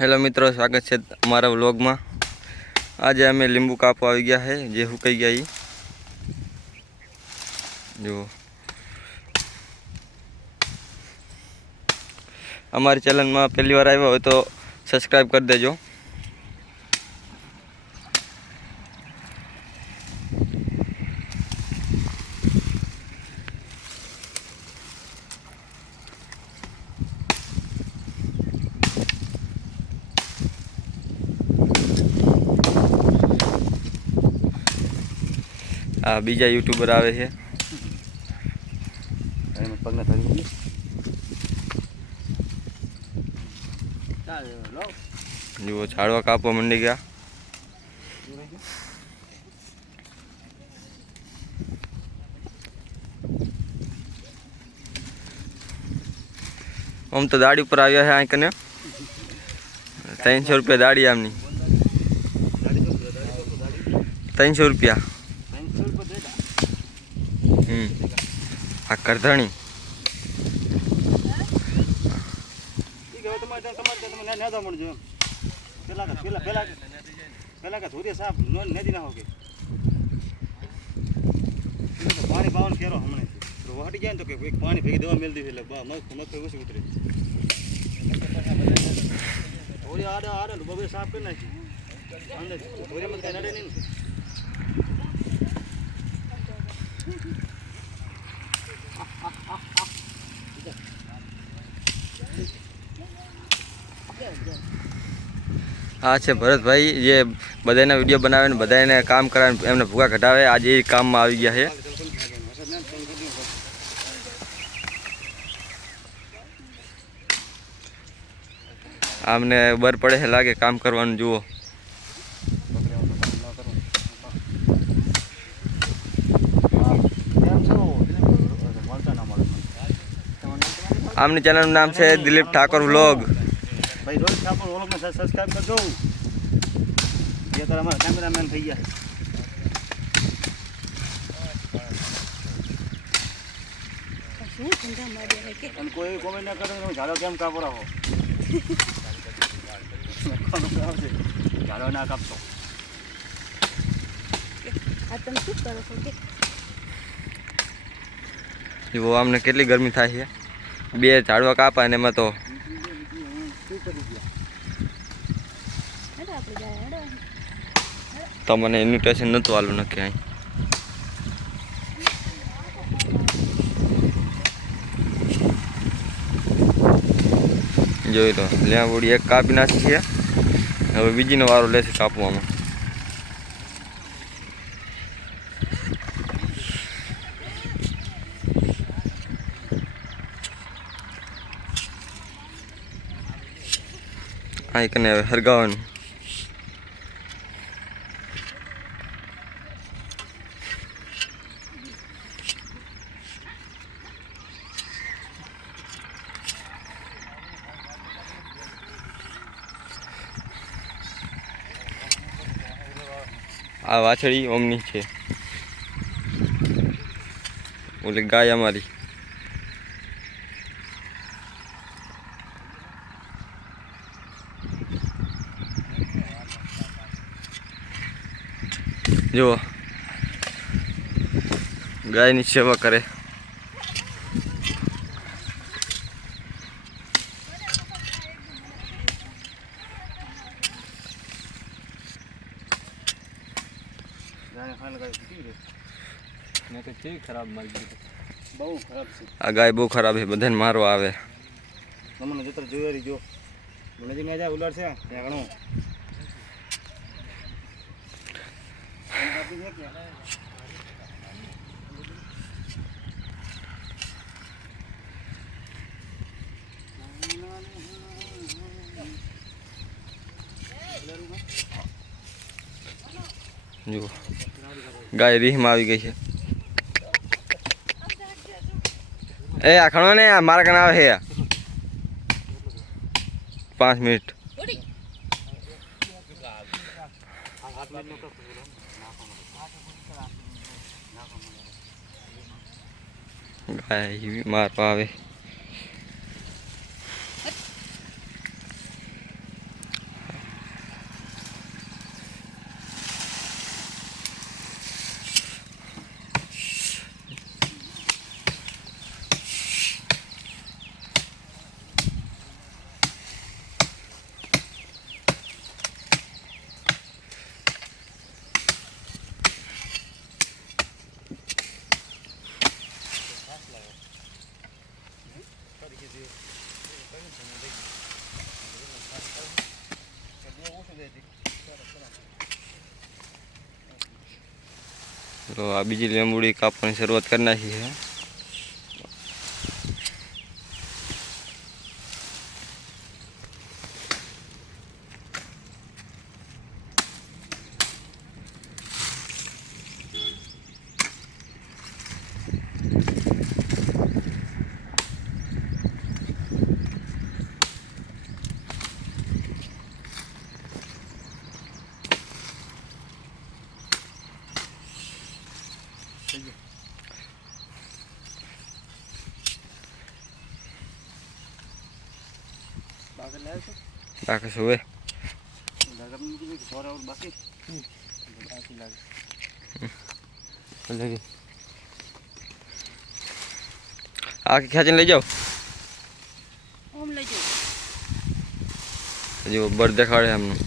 Hello मित्रों, स्वागत है हमारा व्लॉग में। आज हमें लींबू कापो आ गया है, जे हुकाई गया ही जो हमारे चैनल में पहली बार आया हो तो सब्सक्राइब कर देजो। आ बीजा यूट्यूबर आवे है। जो झाड़वा कापवा मंडी गया। हम तो दाड़ी पर आया है। कने 300 रुपया दाड़ी आमनी 300 रुपया। आ करधणी पानी पावन केरो हमने तो वो हट गया तो एक पानी फेंक दवा मिल दी फिर बा मत मत उसे उतरे थोड़ी आड़ा आड़ा बबे साफ करना चाहिए हमने थोड़ी मत कहना नहीं। आ छे भरत भाई, ये बधाने वीडियो बनावे ने बधाने काम करावे एमने भूखा घटावे। आज ये काम में आई गया है। आमने बर पड़े है लागे काम करवानुं। जुओ आमनी चैनल नाम है दिलीप ठाकुर व्लॉग। भाई रोहित ठाकुर व्लॉग में सब्सक्राइब कर दो। ये तो हमारा कैमरामैन भैया है। कोई कमेंट ना करो तो झाड़ो केम कापो रहो झाड़ो ना कापतो आ तुम શું કરો છો કે वो आमने કેટલી ગરમી થાય છે। બે ઝાડવા કાપા ને એમાં તો હેડો આપણે જાય હેડો તમને ઇન્વિટેશન નતું આલું નક્કી અહીં જોઈ લો। લીંબુડી એક કાપી નાખી છે, હવે બીજીનો વારો લેશે કાપવામાં। આ કને હવે હરગાવાનું। आ वाछड़ी ओमनी है, ओली गाय हमारी। जो गाय नी सेवा करे। आ गाय बहु खराब है, बधाने मारो आवे। તમને જતર જોઈ રહીજો મને જે મેજા ઉલાડ છે ત્યાં ઘણો जो गाय રીહ में આવી गई है। ए आखणो ने मारा कने आवे है 5 मिनट। गाय मारवा आवे। તો આ બીજી લીંબુડી કાપવાની શરૂઆત કરી નાખી છે. બાકી લાવ્યો છો બાકી શું હોય બાકી મૂકી દીધું થોડા ઓર બાકી બાકી લાગે આખી ખેંચીને લઈ જાઓ. ઓમ લઈ જાઓ. હજુ બર દેખાડે એમનું.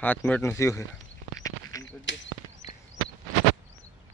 સાત મિનિટનું થયું છે.